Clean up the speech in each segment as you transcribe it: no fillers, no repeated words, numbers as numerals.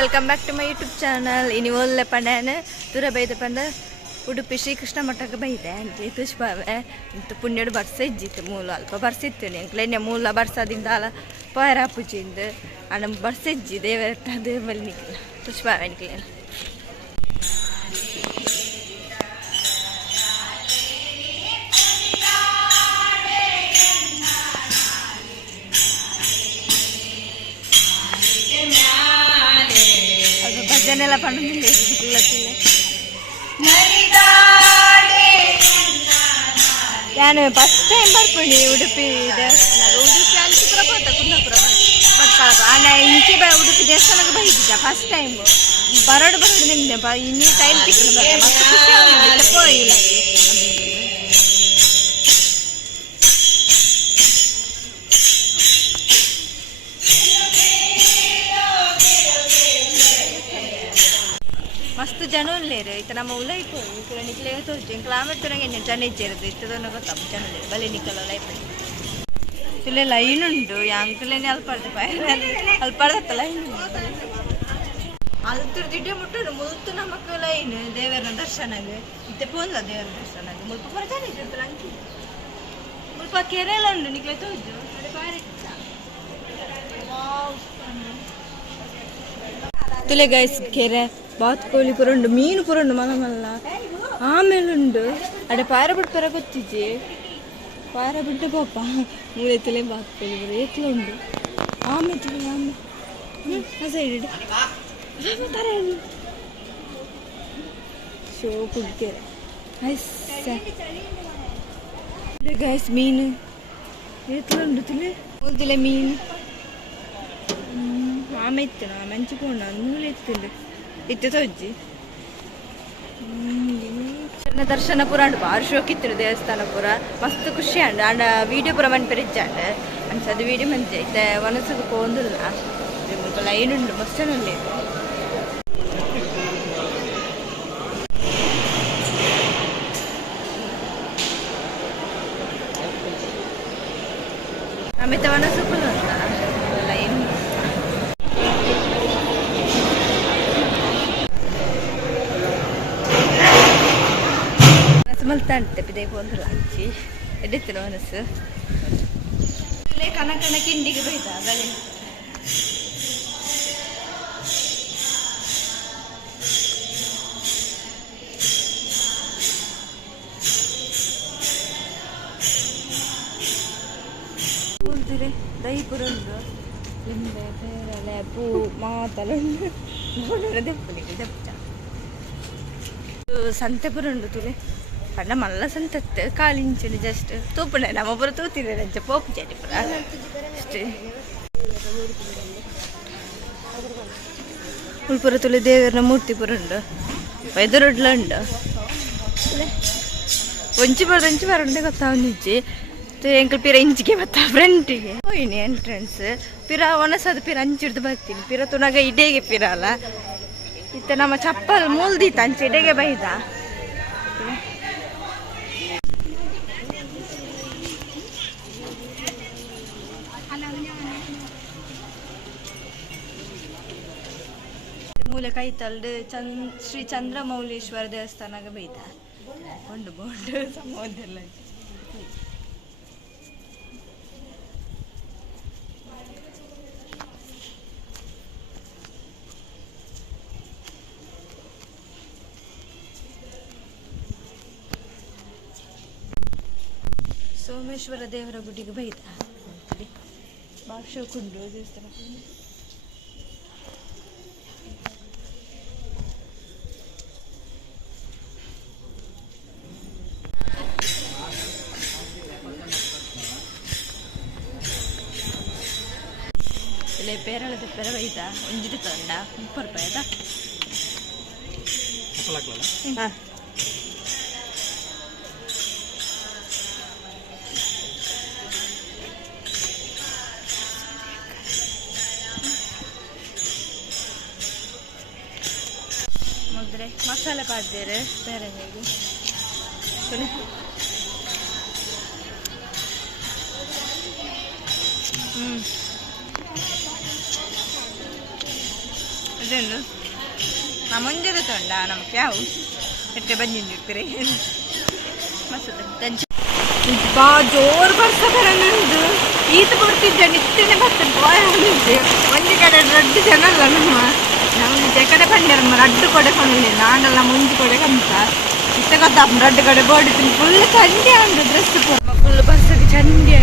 Welcome back to my YouTube channel. ಇನ್ನು ಒಳ್ಳೆ ಪಂಡೇನು ದೂರ ಬೈದಪ್ಪ ಅಂದ್ರೆ ಉಡುಪಿ ಶ್ರೀಕೃಷ್ಣ ಮಠಕ್ಕೆ ಬೈದೆ ಅಂತ ತುಷ್ಪಾವೆ ಅಂತ ಪುಣ್ಯಡು ಬರ್ಸ ಇಜ್ಜಿತ್ತು ಮೂಲ ಅಲ್ಪ ಬರ್ಸಿತ್ತು ಎಂಕ್ಲೆನ್ನೆ ಮೂಲ ಬರ್ಸದಿಂದ ಅಲ್ಲ ಪೋಯರ ಪೂಜಿಂದು ಅಣ್ಣ ಬರ್ಸ ಇಜ್ಜಿ ದೇವರ ದೇವಲ್ಲಿ ನಿಕ್ಲ ತುಷ್ಪಾವೆ ನಿಕ್ಲೇನು ಭಜನೆಲ್ಲ ಪಂಡಿಲ್ಲ ನಾನು ಫಸ್ಟ್ ಟೈಮ್ ಬರ್ತೀನಿ ಉಡುಪಿ ದೇವಸ್ಥಾನ ಉಡುಪಿ ಅಂಚಿಪುರ ಹೋತ ಕುಂದಾಪುರ ಬಟ್ಕಳಪ ಆನೆ ಇಂಚೆ ಉಡುಪಿ ದೇವಸ್ಥಾನಕ್ಕೆ ಬೈದಿದ್ದ ಫಸ್ಟ್ ಟೈಮ್ ಬರೋಡು ನಿಮ್ಗೆ ಇನ್ನೀ ಟೈಮ್ ತಿಕ್ಕೊಂಡು ಬರ ಮಸ್ತ್ ಖುಷಿ ಆಗಿದೆ ಪೋಯಿಲ್ಲ ಮಸ್ತ್ ಜನ ಉಳ್ಳೇರು ಇತ್ತ ನಮ್ಮ ಉಳ್ಳೈಪು ಇತರ ನಿಕ್ಲೆ ತೋರಿಸಿ ಕ್ಲಾಮರ್ತನಾಗ ಏನು ಜನ ಇಜ್ಜಿರೋದು ಇತ್ತದನ್ನು ಗೊತ್ತಪ್ಪ ಜನ ಬಲೆ ನಿಕ್ಕಲ್ಲ ಲೈಫ್ ಇಲ್ಲೇ ಲೈನ್ ಉಂಟು ಅಂಕಲೇನೆ ಅಲ್ಪಾಡ್ದತ್ತ ಲೈನ್ ಅಲ್ತರ ದಿಡ್ಡೆ ಮುಟ್ಟೋದು ಮುಲ್ತು ನಮ್ಮಕ್ಕ ಲೈನ್ ದೇವರ ದರ್ಶನಗೆ ಇತ್ತೆ ಪೋನ್ಲ ದೇವರ ದರ್ಶನಗೆ ಮುಲ್ಪ ಪರ ಜನ ಇಟ್ಟಿರ್ತಾರೆ ಅಂಕಿ ಮುಲ್ಪ ಕೆರೆ ಎಲ್ಲ ಉಂಟು ನಿಕ್ಲೆ ತೋಜು ಅದೇ ಬಾರಿ ತುಲೆ ಗೈಸ್ ಕೆರೆ ಬಾತ್ ಕೋಳಿ ಪುರ ಉಂಡು ಮೀನು ಪುರ ಉಂಡು ಮಲ್ಲ ಮಲ್ಲ ಆಮೇಲೆ ಉಂಡು ಅಡೆ ಪಾರ ಬಿಟ್ಟು ಪರ ಗೊತ್ತಿಜ್ಜಿ ಪಾರ ಬಿಟ್ಟು ಪಾಪ ಮೂಳೆ ತುಲೆ ಬಾತ್ ಕೋಳಿ ಪುರ ಏತ್ಲ ಉಂಡು ಆಮೇಲೆ ತುಲೆ ಆಮೇಲೆ ಆ ಸೈಡ್ ತರ ಶೋ ಕುಡ್ಕೆರೆ ಗೈಸ್ ಮೀನು ಏತ್ಲ ಉಂಡು ತುಲೆ ತುಲೆ ಮೀನು ಆಮೆ ಇತ್ತು ನಾ ಮಂಚಿಕೊಂಡು ಮೂಲೆ ಇತ್ತಿಂದು ಇತ್ತು ತೋಜ್ಜಿ ದರ್ಶನ ಪೂರ ಉಂಟು ಬಾರಿ ಶೋಕಿತ್ತು ದೇವಸ್ಥಾನ ಪೂರ ಮಸ್ತ್ ಖುಷಿ ಅಂಡು ಅಂಡ ವೀಡಿಯೋ ಪೂರ ಮನ್ಪೆರಿಜ್ಜಾಂಡು ಅನ್ಸದು ವೀಡಿಯೋ ಮಂಜೆ ಇತ್ತೆ ಒನಸದು ಪೋಂದಿಲ್ಲ ಮುಲ್ಪ ಲೈನ್ ಉಂಡು ಮಸ್ತ್ ಜನ ಉಳ್ಳಿ ಆಮೇಲೆ ಒನಸು ಫುಲ್ ಉಂಟಾ ಲೈನ್ ಮಲ್ತಾಂಟೆ ಪಿದೆ ಪೋಂದಿಲ್ಲ ಹಂಚಿ ಎಡ್ಡಿತ್ತಿನ ಮನಸ್ಸು ಇಲ್ಲೇ ಕನಕನ ಕಿಂಡಿಗೆ ಬೈದ ಬಲೆ ಕೂಲ್ದಿರೆ ದೈಪುರ ಉಂಡು ಲಿಂಬೆ ಪೇರಳೆ ಪೂ ಮಾತಲುಂಡು ನೋಡಿದ್ರೆ ದೆಪ್ಪಲಿಗೆ ದೆಪ್ಪ ಸಂತೆಪುರ ಉಂಡು ತುಲೆ ಪಂಡ ಮಲ್ಲ ಸಂತತ್ತು ಕಾಲಿಂಚುಡು ಜಸ್ಟ್ ತೂಪುಂಡೆ ನಮ್ಮೊಬ್ಬರ ತೂತಿರ ರಜ್ಜ ಪೋಪು ಜಾಡಿ ಪುರ ಅಷ್ಟೇ ಉಳ್ಪುರ ತುಲೆ ದೇವರ ಮೂರ್ತಿ ಪುರ ಉಂಡು ಎದುರುಡ್ಲ ಉಂಡು ಒಂಚಿ ಬರುಂಡೆ ಗೊತ್ತಾವನಿಜ್ಜಿ ಎಂಕಲ್ ಪಿರ ಇಂಚಿಗೆ ಬತ್ತ ಫ್ರಂಟಿಗೆ ಹೋಯ್ನಿ ಎಂಟ್ರೆನ್ಸ್ ಪಿರ ಒನಸದು ಪಿರ ಅಂಚಿಡ್ದು ಬರ್ತೀನಿ ಪಿರ ತುನಾಗ ಇಡೇಗೆ ಪಿರ ಅಲ್ಲ ಇತ್ತ ನಮ್ಮ ಚಪ್ಪಲ್ ಮೂಲ್ದಿತ್ತ ಅಂಚೆ ಇಡೆಗೆ ಬೈದ ಮೂಲೆ ಕೈ ತಲ್ದು ಶ್ರೀ ಚಂದ್ರಮೌಳೀಶ್ವರ ದೇವಸ್ಥಾನಾಗ ಬೈದ ಕೊಂಡು ಬೋಂಡು ಸಮೋದೆಲ್ಲ ಸೋಮೇಶ್ವರ ದೇವರ ಗುಡಿಗೆ ಬೈದ ಬಾಕ್ಷೋಕುಂಡು ದೇವಸ್ಥಾನ ಇಲ್ಲೇ ಪೇರಳದ ಪೆರ ಬೈದ ಒಂಜಿದ ತೊಂಡ 30 ರೂಪಾಯಿ ಅದ ಹಾಂ ಮುದ್ರೆ ಮಸಾಲೆ ಪಾಡ್ದೇರೆ ಬೇರೆ ಹೇಗೆ ಇದನ್ನು ನಮ್ಮ ಮುಂಜಾನೆ ತೊಂಡ ನಮಗೆ ಯಾವ ಎಟ್ಟೆ ಬಂದಿರ್ತೀರಿ ಮಸ್ತ್ ಬಾ ಜೋರು ಬರ್ಸ ಬರೋದು ಈತ ಬರ್ತಿದ್ದೆ ನಿತ್ಯನೇ ಬರ್ತಿದ್ದೆ ಬಾಯಿದ್ದೆ ಒಂದು ಕಡೆ ದೊಡ್ಡ ಜನ ಅಲ್ಲ ನಮ್ಮ ಕಡೆ ಬಂದಿರಮ್ಮ ರಡ್ಡು ಕೊಡೆ ಕೊಂಡಿ ನಾನೆಲ್ಲ ಮುಂಜಿ ಕೊಡೆ ಕಂತ ಇತ್ತ ಕದ ರಡ್ಡು ಕಡೆ ಬೋಡಿತೀನಿ ಫುಲ್ ಚಂಡಿ ಅಂದು ಡ್ರೆಸ್ ಫುಲ್ ಬಸ್ಸಿಗೆ ಚಂಡಿ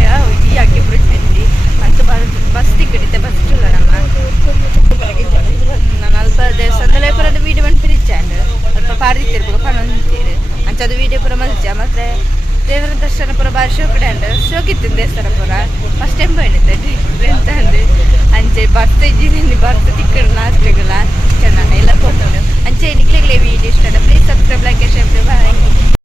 ಈ ಅಕ್ಕಿ ಬಿಡು ಚಂಡಿ ಅಂತ ಬಸ್ ಟಿಕೆಟ್ ಬಸ್ ಇಲ್ಲ ನಮ್ಮ ನಾನು ಅಲ್ಪ ದೇವಸ್ಥಾನದಲ್ಲೇ ಪುರದ ವೀಡಿಯೋ ಮಾಡಿ ಪಿರಿಚಾಂಡು ಅಲ್ಪ ಪಾರಿತಿರ್ಬೇಕು ಪಣಂತೀರಿ ಅಂಚದು ವೀಡಿಯೋ ಪುರ ಮಲ್ಚ ಮತ್ತೆ ದೇವರ ದರ್ಶನ ಪುರ ಬಾರಿ ಶೋಕಡೆ ಅಂಡು ಶೋಕಿತ್ತು ದೇವಸ್ಥಾನ ಪುರ ಫಸ್ಟ್ ಟೈಮ್ ಬಂದಿದ್ದೆ ಎಂತ ಅಂದ್ರೆ ಅಂಚೆ ಬರ್ತ ಇದ್ದೀನಿ ಬರ್ತ ತಿಕ್ಕಡು ಲಾಸ್ಟ್ಗೆಲ್ಲ ಚೆನ್ನಾಗಿ ಎಲ್ಲ ಕೊಟ್ಟು ಅಂಚೆ ನಿಕ್ಲೆಗ್ಲೇ ವೀಡಿಯೋ ಇಷ್ಟ ಪ್ಲೀಸ್ ಸಬ್ಸ್ಕ್ರೈಬ್ ಲೈಕ್ ಶೇರ್